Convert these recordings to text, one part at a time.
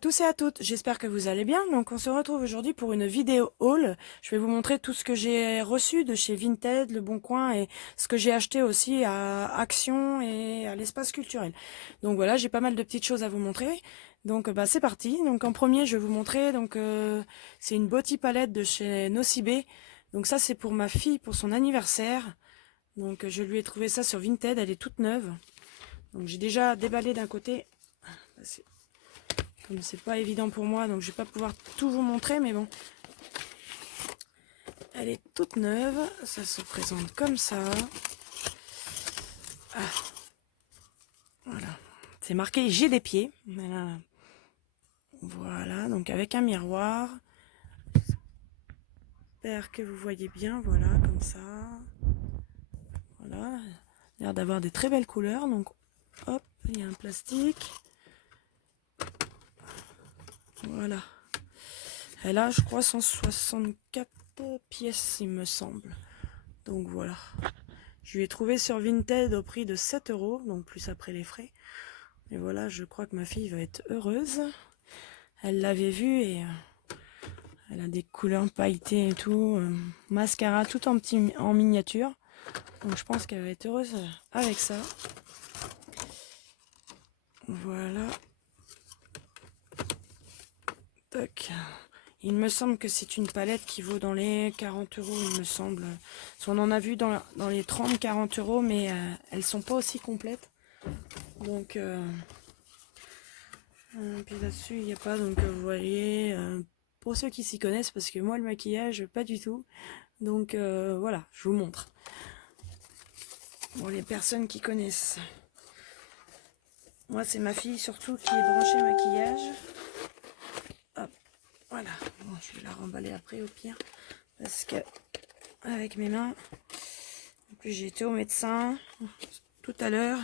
tous et à toutes, j'espère que vous allez bien. Donc on se retrouve aujourd'hui pour une vidéo haul. Je vais vous montrer tout ce que j'ai reçu de chez Vinted, Le Bon Coin et ce que j'ai acheté aussi à Action et à l'espace culturel. Donc voilà, j'ai pas mal de petites choses à vous montrer. Donc bah c'est parti. Donc en premier, je vais vous montrer c'est une Boti palette de chez Nocibé. Donc ça c'est pour ma fille pour son anniversaire. Donc je lui ai trouvé ça sur Vinted, elle est toute neuve. Donc j'ai déjà déballé d'un côté. Comme c'est pas évident pour moi, donc je vais pas pouvoir tout vous montrer, mais bon. Elle est toute neuve, ça se présente comme ça. Ah, voilà. C'est marqué j'ai des pieds. Voilà, donc avec un miroir. J'espère que vous voyez bien, voilà, comme ça. Voilà, l'air d'avoir des très belles couleurs, donc hop, il y a un plastique. Voilà. Elle a, je crois, 164 pièces, il me semble. Donc voilà. Je lui ai trouvé sur Vinted au prix de 7 €, donc plus après les frais. Et voilà, je crois que ma fille va être heureuse. Elle l'avait vu et elle a des couleurs pailletées et tout. Mascara tout en miniature. Donc je pense qu'elle va être heureuse avec ça. Voilà. Toc. Il me semble que c'est une palette qui vaut dans les 40 €, il me semble. On en a vu dans les 30-40 €, mais elles sont pas aussi complètes. Donc, puis là-dessus, il n'y a pas, donc vous voyez, pour ceux qui s'y connaissent, parce que moi, le maquillage, pas du tout. Donc, voilà, je vous montre. Pour les personnes qui connaissent. Moi, c'est ma fille surtout qui est branchée maquillage. Hop, voilà. Bon, je vais la remballer après au pire. Parce que, avec mes mains, en plus, j'ai été au médecin tout à l'heure.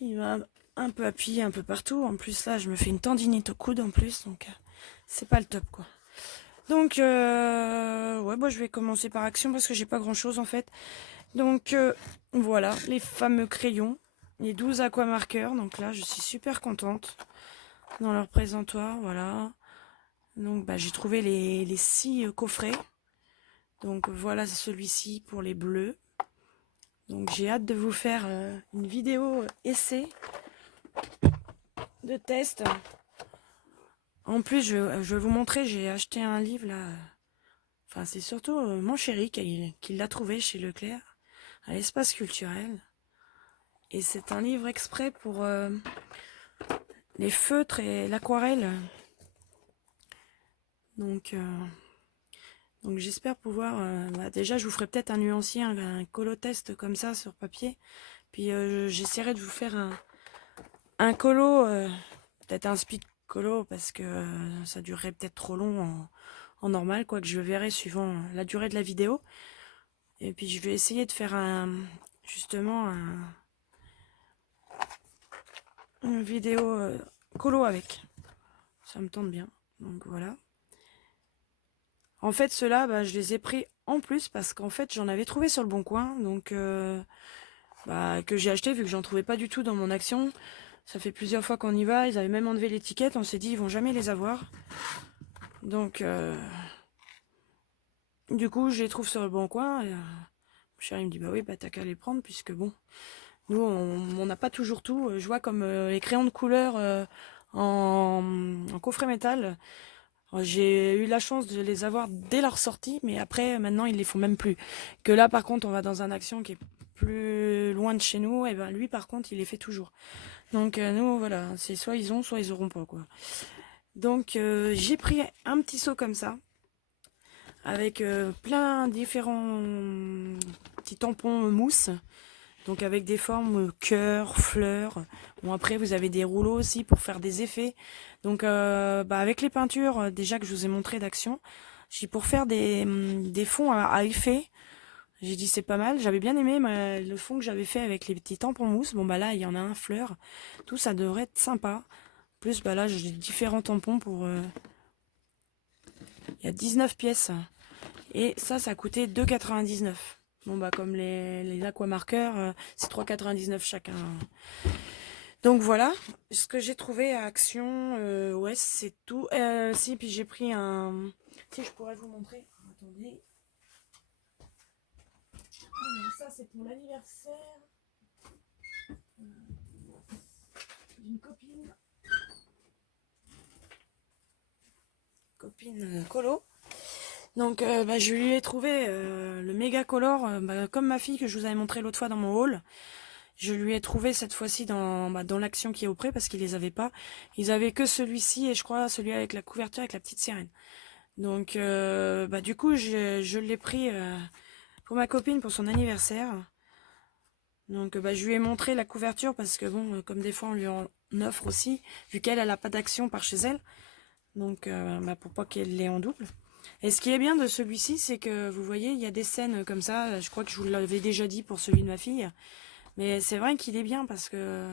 Il m'a un peu appuyé un peu partout. En plus, là, je me fais une tendinite au coude en plus. Donc, c'est pas le top, quoi. Donc, ouais, bah, je vais commencer par Action parce que j'ai pas grand chose en fait. Donc, voilà, les fameux crayons, les 12 aquamarqueurs. Donc là, je suis super contente dans leur présentoir, voilà. Donc, bah, j'ai trouvé les 6 coffrets. Donc, voilà celui-ci pour les bleus. Donc, j'ai hâte de vous faire une vidéo essai de test. En plus, je vais vous montrer, j'ai acheté un livre là. Enfin, c'est surtout mon chéri qui l'a trouvé chez Leclerc, à l'espace culturel. Et c'est un livre exprès pour les feutres et l'aquarelle. Donc, j'espère pouvoir... bah, déjà, je vous ferai peut-être un nuancier, un colo-test comme ça sur papier. Puis j'essaierai de vous faire un colo, peut-être un speed colo, parce que ça durerait peut-être trop long en normal, quoique je verrai suivant la durée de la vidéo. Et puis je vais essayer de faire justement une vidéo colo avec. Ça me tente bien. Donc voilà. En fait, ceux-là, bah, je les ai pris en plus parce qu'en fait, j'en avais trouvé sur le Bon Coin. Donc, bah, que j'ai acheté vu que j'en trouvais pas du tout dans mon Action. Ça fait plusieurs fois qu'on y va. Ils avaient même enlevé l'étiquette. On s'est dit, ils vont jamais les avoir. Donc, du coup, je les trouve sur le Bon Coin. Et, mon chéri me dit, bah oui, bah t'as qu'à les prendre puisque bon, nous, on n'a pas toujours tout. Je vois comme les crayons de couleur en coffret métal. J'ai eu la chance de les avoir dès leur sortie, mais après, maintenant, ils les font même plus. Que là, par contre, on va dans un Action qui est plus loin de chez nous, et ben lui, par contre, il les fait toujours. Donc, nous, voilà, c'est soit ils ont, soit ils auront pas, quoi. Donc, j'ai pris un petit seau comme ça, avec plein différents petits tampons mousse. Donc avec des formes cœur, fleurs. Bon après vous avez des rouleaux aussi pour faire des effets. Donc bah, avec les peintures déjà que je vous ai montré d'Action, j'ai pour faire des fonds à effet. J'ai dit c'est pas mal. J'avais bien aimé le fond que j'avais fait avec les petits tampons mousse. Bon bah là il y en a un fleur. Tout ça devrait être sympa. En plus bah là j'ai différents tampons pour... Il y a 19 pièces. Et ça a coûté 2,99 €. Bon bah comme les aquamarqueurs, c'est 3,99 € chacun. Donc voilà, ce que j'ai trouvé à Action, ouais, c'est tout. Si, puis j'ai pris un... Si, je pourrais vous montrer. Attendez. Alors, ça, c'est pour l'anniversaire d'une copine colo. Donc, bah, je lui ai trouvé le méga color, bah, comme ma fille que je vous avais montré l'autre fois dans mon haul. Je lui ai trouvé cette fois-ci dans l'Action qui est auprès parce qu'ils les avaient pas. Ils avaient que celui-ci et je crois celui avec la couverture avec la petite sirène. Donc, bah, du coup, je l'ai pris pour ma copine pour son anniversaire. Donc, bah, je lui ai montré la couverture parce que bon, comme des fois on lui en offre aussi, vu qu'elle a pas d'action par chez elle. Donc, bah, pour pas qu'elle l'ait en double. Et ce qui est bien de celui-ci, c'est que vous voyez, il y a des scènes comme ça. Je crois que je vous l'avais déjà dit pour celui de ma fille. Mais c'est vrai qu'il est bien parce que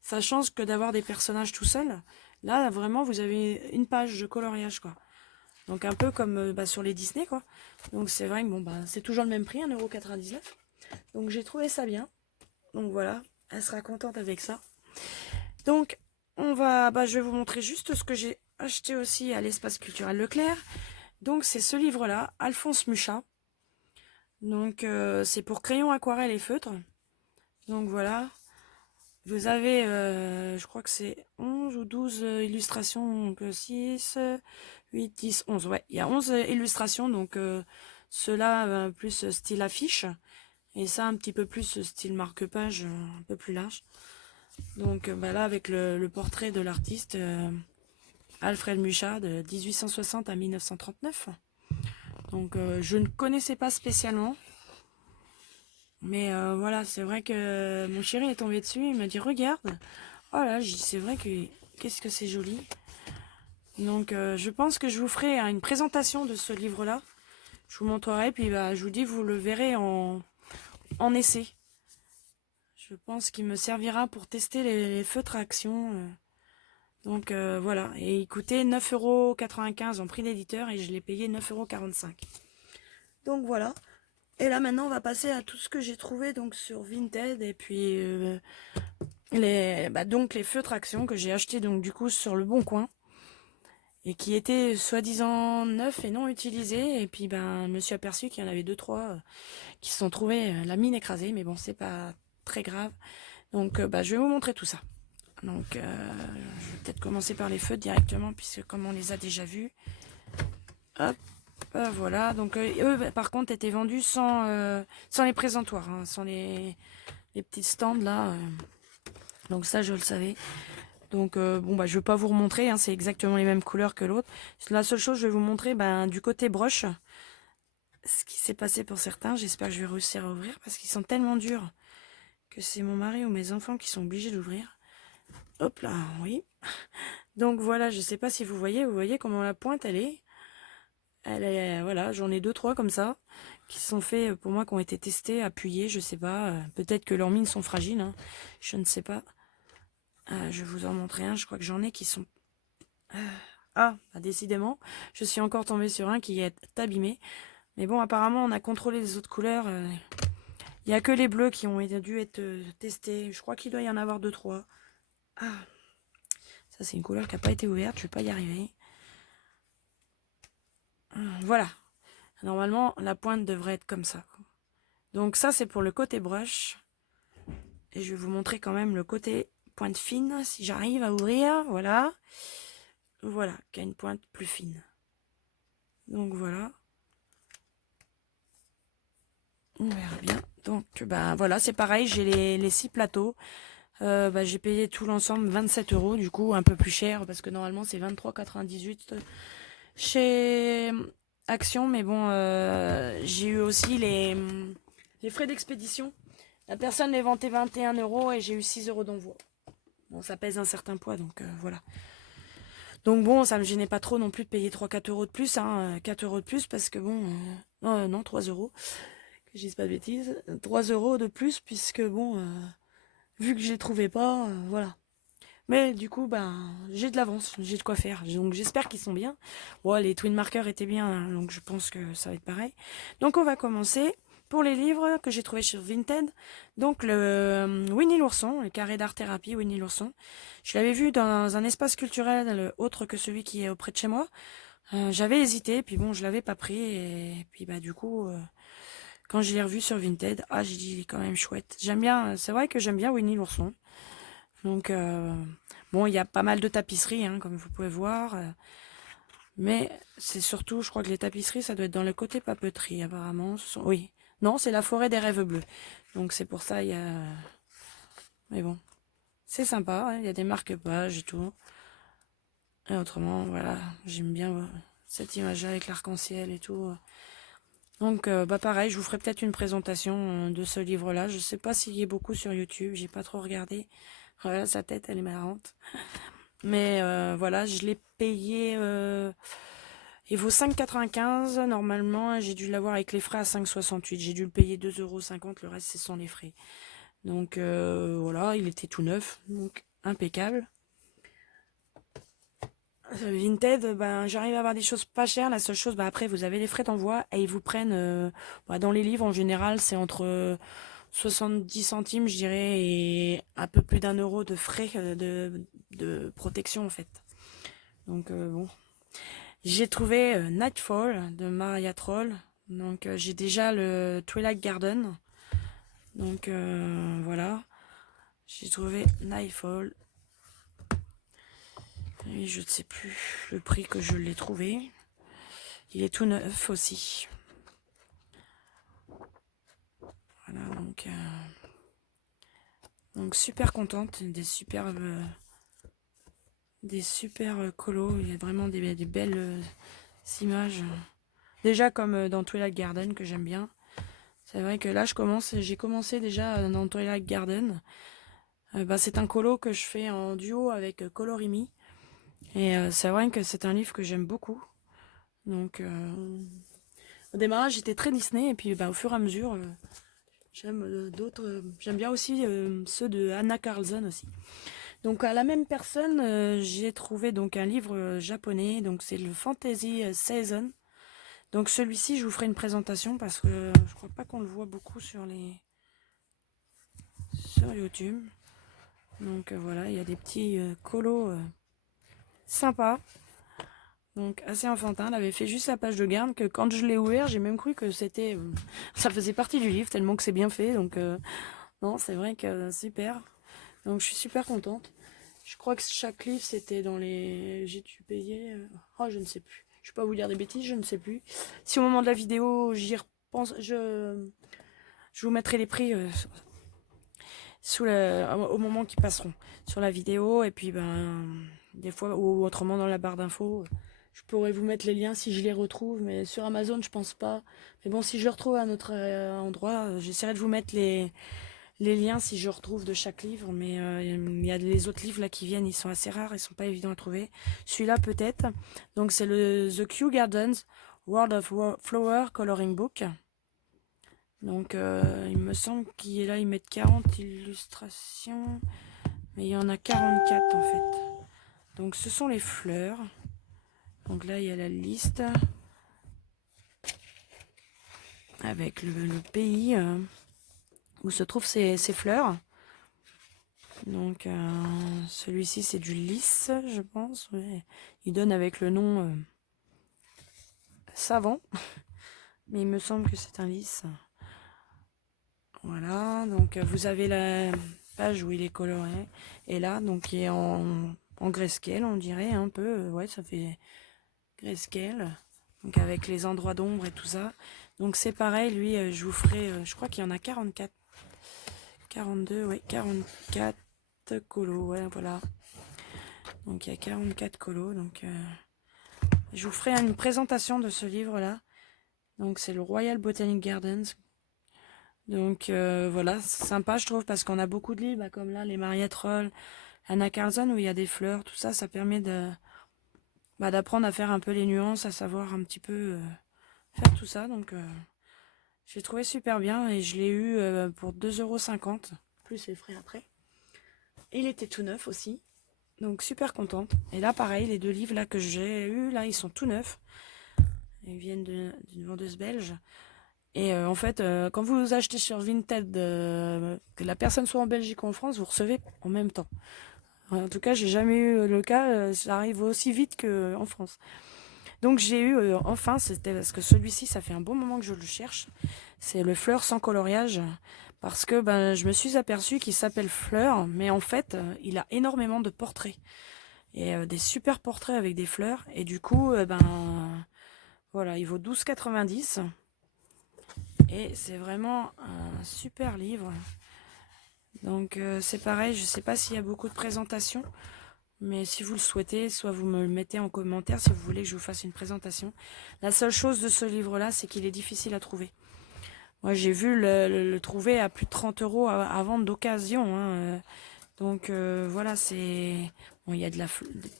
ça change que d'avoir des personnages tout seuls. Là, vraiment, vous avez une page de coloriage, quoi. Donc un peu comme bah, sur les Disney, quoi. Donc c'est vrai que bon, bah, c'est toujours le même prix, 1,99 €. Donc j'ai trouvé ça bien. Donc voilà, elle sera contente avec ça. Donc bah, je vais vous montrer juste ce que j'ai acheté aussi à l'espace culturel Leclerc. Donc c'est ce livre-là, Alphonse Mucha. Donc c'est pour crayon, aquarelle et feutre. Donc voilà. Vous avez, je crois que c'est 11 ou 12 illustrations, donc 6, 8, 10, 11. Ouais, il y a 11 illustrations, donc ceux-là plus style affiche, et ça un petit peu plus style marque-page, un peu plus large. Donc bah là, avec le portrait de l'artiste Alfred Mucha de 1860 à 1939. Donc je ne connaissais pas spécialement. Mais voilà, c'est vrai que mon chéri est tombé dessus, il m'a dit regarde. Oh là, c'est vrai que qu'est-ce que c'est joli. Donc je pense que je vous ferai une présentation de ce livre-là. Je vous montrerai, puis bah, je vous dis, vous le verrez en essai. Je pense qu'il me servira pour tester les feutres à action. Donc voilà, et il coûtait 9,95 € en prix d'éditeur et je l'ai payé 9,45 €. Donc voilà. Et là maintenant on va passer à tout ce que j'ai trouvé donc sur Vinted et puis donc les feutres action que j'ai acheté donc du coup sur le Bon Coin et qui étaient soi-disant neufs et non utilisés. Et puis ben je me suis aperçu qu'il y en avait deux trois qui se sont trouvés la mine écrasée, mais bon c'est pas très grave. Donc bah, je vais vous montrer tout ça. Donc je vais peut-être commencer par les feutres directement puisque comme on les a déjà vus. Hop. Voilà, donc eux par contre étaient vendus sans les présentoirs, hein, sans les petits stands là. Donc ça je le savais. Donc bon bah je vais pas vous remontrer, hein, c'est exactement les mêmes couleurs que l'autre. La seule chose je vais vous montrer du côté broche ce qui s'est passé pour certains. J'espère que je vais réussir à ouvrir parce qu'ils sont tellement durs que c'est mon mari ou mes enfants qui sont obligés d'ouvrir. Hop là, oui. Donc voilà, je sais pas si vous voyez comment la pointe elle est. Elle est, voilà, j'en ai deux, trois comme ça, qui sont faits pour moi, qui ont été testés, appuyés, je sais pas. Peut-être que leurs mines sont fragiles, hein, je ne sais pas. Je vais vous en montrer un, je crois que j'en ai qui sont... bah, décidément, je suis encore tombée sur un qui est abîmé. Mais bon, apparemment, on a contrôlé les autres couleurs. Il n'y a que les bleus qui ont dû être testés. Je crois qu'il doit y en avoir deux, trois. Ah, ça c'est une couleur qui n'a pas été ouverte, je vais pas y arriver. Voilà. Normalement, la pointe devrait être comme ça. Donc ça, c'est pour le côté brush. Et je vais vous montrer quand même le côté pointe fine, si j'arrive à ouvrir. Voilà. Voilà, qui a une pointe plus fine. Donc voilà. On verra bien. Donc bah voilà, c'est pareil, j'ai les 6 plateaux. J'ai payé tout l'ensemble 27 € du coup, un peu plus cher parce que normalement c'est 23,98 € chez Action, mais bon, j'ai eu aussi les frais d'expédition. La personne les vendait 21 € et j'ai eu 6 € d'envoi. Bon, ça pèse un certain poids, donc voilà. Donc bon, ça me gênait pas trop non plus de payer 3-4 € de plus, hein, 4 € de plus parce que bon, non, 3 €, que je dise pas de bêtises, 3 € de plus puisque bon, vu que je les trouvais pas, voilà. Mais du coup, j'ai de l'avance, j'ai de quoi faire. Donc j'espère qu'ils sont bien. Bon, les twin markers étaient bien, hein, donc je pense que ça va être pareil. Donc on va commencer. pour les livres que j'ai trouvés sur Vinted. Donc le Winnie l'ourson, le carré d'art thérapie Winnie l'ourson. Je l'avais vu dans un espace culturel autre que celui qui est auprès de chez moi. J'avais hésité, puis bon, je l'avais pas pris, et puis bah du coup, quand je l'ai revu sur Vinted, ah j'ai dit il est quand même chouette. J'aime bien, c'est vrai que j'aime bien Winnie l'ourson. Donc bon, il y a pas mal de tapisseries, hein, comme vous pouvez voir. Mais c'est surtout, je crois que les tapisseries, ça doit être dans le côté papeterie, apparemment. Oui, non, c'est la forêt des rêves bleus. Donc c'est pour ça, il y a... Mais bon, c'est sympa, hein, il y a des marque-pages et tout. Et autrement, voilà, j'aime bien cette image-là avec l'arc-en-ciel et tout. Donc, bah pareil, je vous ferai peut-être une présentation de ce livre-là. Je sais pas s'il y est beaucoup sur YouTube, j'ai pas trop regardé. Voilà, sa tête, elle est marrante. Mais voilà, je l'ai payé... il vaut 5,95 normalement. J'ai dû l'avoir avec les frais à 5,68. J'ai dû le payer 2,50 €. Le reste, c'est sans les frais. Donc voilà, il était tout neuf. Donc impeccable. Vinted, ben, j'arrive à avoir des choses pas chères. La seule chose, ben, après, vous avez les frais d'envoi et ils vous prennent, ben, dans les livres, en général, c'est entre 70 centimes, je dirais, et un peu plus d'1 € de frais de protection, en fait. Donc, bon. J'ai trouvé Nightfall de Maria Troll. Donc, j'ai déjà le Twilight Garden. Donc, voilà. J'ai trouvé Nightfall. Et je ne sais plus le prix que je l'ai trouvé. Il est tout neuf aussi. Voilà, donc super contente, des super colos. Il y a vraiment des belles images. Déjà comme dans Twilight Garden que j'aime bien. C'est vrai que là j'ai commencé déjà dans Twilight Garden. Bah, c'est un colo que je fais en duo avec Colorimi. Et c'est vrai que c'est un livre que j'aime beaucoup. Donc au démarrage j'étais très Disney et puis bah, au fur et à mesure j'aime d'autres. J'aime bien aussi ceux de Anna Carlson aussi. Donc à la même personne, j'ai trouvé donc un livre japonais. Donc c'est le Fantasy Season. Donc celui-ci, je vous ferai une présentation parce que je crois pas qu'on le voit beaucoup sur YouTube. Donc voilà, il y a des petits colos sympas. Donc assez enfantin. Elle avait fait juste la page de garde que quand je l'ai ouvert, j'ai même cru que c'était ça faisait partie du livre tellement que c'est bien fait. Donc non, c'est vrai que super. Donc je suis super contente. Je crois que chaque livre c'était dans les... J'ai dû payer... Oh, je ne sais plus. Je ne vais pas vous dire des bêtises, je ne sais plus. Si au moment de la vidéo j'y repense, je vous mettrai les prix au moment qui passeront sur la vidéo. Et puis ben des fois, ou autrement dans la barre d'infos, je pourrais vous mettre les liens si je les retrouve. Mais sur Amazon je pense pas. Mais bon, si je le retrouve à un autre endroit, j'essaierai de vous mettre les liens si je retrouve de chaque livre, mais il y a les autres livres là qui viennent, ils sont assez rares, ils sont pas évidents à trouver. Celui-là peut-être. Donc c'est le The Kew Gardens World of Flower Coloring Book. Donc il me semble qu'il est là, ils mettent 40 illustrations, mais il y en a 44 en fait. Donc ce sont les fleurs. Donc là il y a la liste avec le pays où se trouvent ces fleurs. Donc celui-ci c'est du lys, je pense. Ouais. Il donne avec le nom savant, mais il me semble que c'est un lys. Voilà, donc vous avez la page où il est coloré. Et là, donc il est en grayscale, on dirait un peu. Ouais, ça fait grayscale. Donc avec les endroits d'ombre et tout ça. Donc c'est pareil, lui, je vous ferai, je crois qu'il y en a 44. 42, ouais, 44 colos, ouais, voilà. Donc il y a 44 colos, donc je vous ferai une présentation de ce livre-là. Donc c'est le Royal Botanic Gardens. Donc voilà, c'est sympa je trouve parce qu'on a beaucoup de livres, bah, comme là les Maria Troll, Anna Carlson où il y a des fleurs, tout ça, ça permet d'apprendre à faire un peu les nuances, à savoir un petit peu faire tout ça. Donc j'ai trouvé super bien et je l'ai eu pour 2,50 €, plus les frais après. Et il était tout neuf aussi. Donc super contente. Et là pareil, les deux livres là que j'ai eu là, ils sont tout neufs. Ils viennent d'une vendeuse belge. Et en fait, quand vous achetez sur Vinted, que la personne soit en Belgique ou en France, vous recevez en même temps. En tout cas, j'ai jamais eu le cas, ça arrive aussi vite qu'en France. Donc j'ai eu, enfin, c'était parce que celui-ci, ça fait un bon moment que je le cherche. C'est le Fleur sans coloriage. Parce que ben, je me suis aperçue qu'il s'appelle Fleur, mais en fait, il a énormément de portraits. Et des super portraits avec des fleurs. Et du coup, ben, voilà, il vaut 12,90. Et c'est vraiment un super livre. Donc c'est pareil, je ne sais pas s'il y a beaucoup de présentations. Mais si vous le souhaitez, soit vous me le mettez en commentaire si vous voulez que je vous fasse une présentation. La seule chose de ce livre-là, c'est qu'il est difficile à trouver. Moi, j'ai vu le trouver à plus de 30 euros à vendre d'occasion. Hein. Donc voilà, c'est... Bon, il y a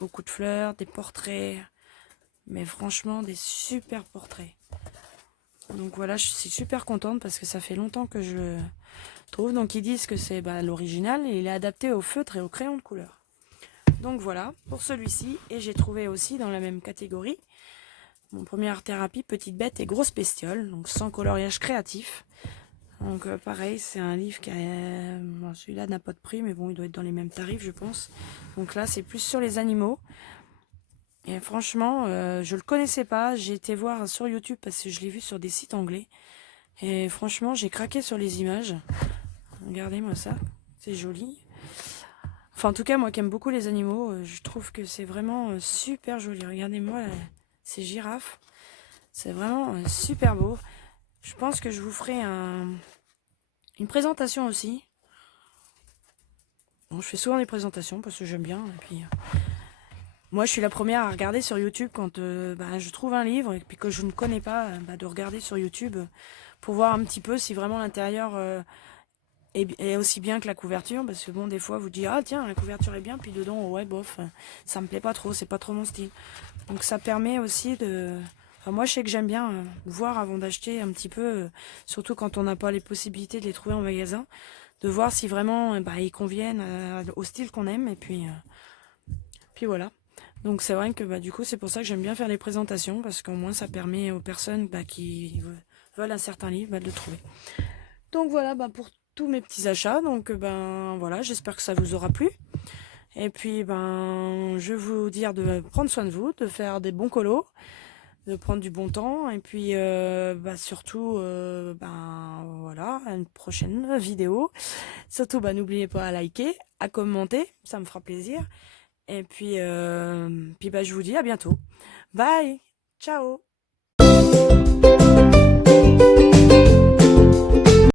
beaucoup de fleurs, des portraits, mais franchement, des super portraits. Donc voilà, je suis super contente parce que ça fait longtemps que je le trouve. Donc ils disent que c'est l'original et il est adapté au feutre et au crayon de couleur. Donc voilà, pour celui-ci. Et j'ai trouvé aussi dans la même catégorie mon premier art-thérapie, Petite Bête et Grosse Bestiole, donc sans coloriage créatif. Donc pareil, c'est un livre qui a... Bon, celui-là n'a pas de prix, mais bon, il doit être dans les mêmes tarifs, je pense. Donc là, c'est plus sur les animaux. Et franchement, je le connaissais pas. J'ai été voir sur YouTube parce que je l'ai vu sur des sites anglais. Et franchement, j'ai craqué sur les images. Regardez-moi ça, c'est joli. Enfin, en tout cas, moi qui aime beaucoup les animaux, je trouve que c'est vraiment super joli. Regardez-moi ces girafes. C'est vraiment super beau. Je pense que je vous ferai une présentation aussi. Bon, je fais souvent des présentations parce que j'aime bien. Et puis, moi, je suis la première à regarder sur YouTube quand je trouve un livre et puis que je ne connais pas, de regarder sur YouTube pour voir un petit peu si vraiment l'intérieur est aussi bien que la couverture. Parce que bon, des fois, vous dites, ah tiens, la couverture est bien, puis dedans, ouais, bof, ça me plaît pas trop, c'est pas trop mon style. Donc ça permet aussi de... Enfin, moi, je sais que j'aime bien voir avant d'acheter un petit peu, surtout quand on n'a pas les possibilités de les trouver en magasin, de voir si vraiment ils conviennent au style qu'on aime. Et puis voilà. Donc c'est vrai que du coup, c'est pour ça que j'aime bien faire les présentations, parce qu'au moins ça permet aux personnes qui veulent un certain livre de le trouver. Donc voilà, pour tous mes petits achats. Donc voilà, j'espère que ça vous aura plu. Et puis je vais vous dire de prendre soin de vous, de faire des bons colos, de prendre du bon temps. Et puis surtout, voilà, à une prochaine vidéo. Surtout, n'oubliez pas à liker, à commenter, ça me fera plaisir. Et puis je vous dis à bientôt. Bye, ciao.